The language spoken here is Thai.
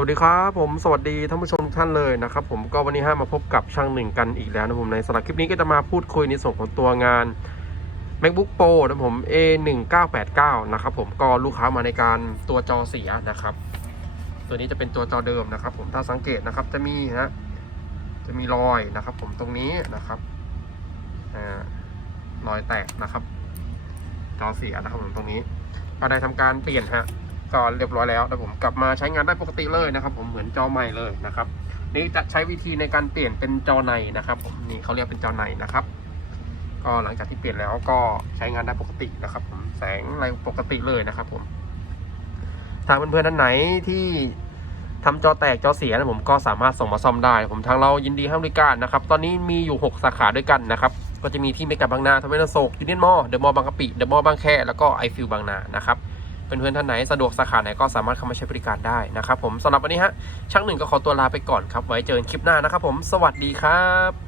วัสดีครับผมสวัสดีท่านผู้ชมทุกท่านเลยนะครับผมก็วันนี้ห้ามาพบกับช่างหนึ่งกันอีกแล้วนะผมในสำหรับคลิปนี้ก็จะมาพูดคุยในส่วนของตัวงาน MacBook Pro นะผม A1989 นะครับผมก็ลูกค้ามาในการตัวจอเสียนะครับ ตัวนี้จะเป็นตัวจอเดิมนะครับ ผมถ้าสังเกตนะครับจะมีฮะจะมีรอยนะครับ ผมตรงนี้นะครับอ่ารอยแตกนะครับ จอเสียนะครับผมตรงนี้ก็ได้ทำการเปลี่ยนฮะ ก็เรียบร้อยแล้วนะผมกลับมาใช้งานได้ปกติเลยนะครับ ผมเหมือนจอใหม่เลยนะครับ นี่จะใช้วิธีในการเปลี่ยนเป็นจอในนะครับผมนี่เขาเรียกเป็นจอในนะครับ ก็หลังจากที่เปลี่ยนแล้วก็ใช้งานได้ปกตินะครับ ผมแสงอะไรปกติเลยนะครับ ผมทางเพื่อนๆท่านไหนที่ทำจอแตกจอเสียนะผมก็สามารถส่งมาซ่อมได้ ผมทางเรายินดีให้บริการนะครับ ตอนนี้มีอยู่ 6 สาขาด้วยกันนะครับ ก็จะมีที่เมกะบางนาทเวนโศกยูเนียนมอเดอะมอลบางกะปิเดอะมอลบางแคแล้วก็ไอฟิลบางนานะครับ เพื่อนๆท่านไหนสะดวกสาขาไหนก็สามารถเข้ามาใช้บริการได้นะครับผมสำหรับวันนี้ฮะช่างหนึ่งก็ขอตัวลาไปก่อนครับ ไว้เจอกันคลิปหน้านะครับผมสวัสดีครับ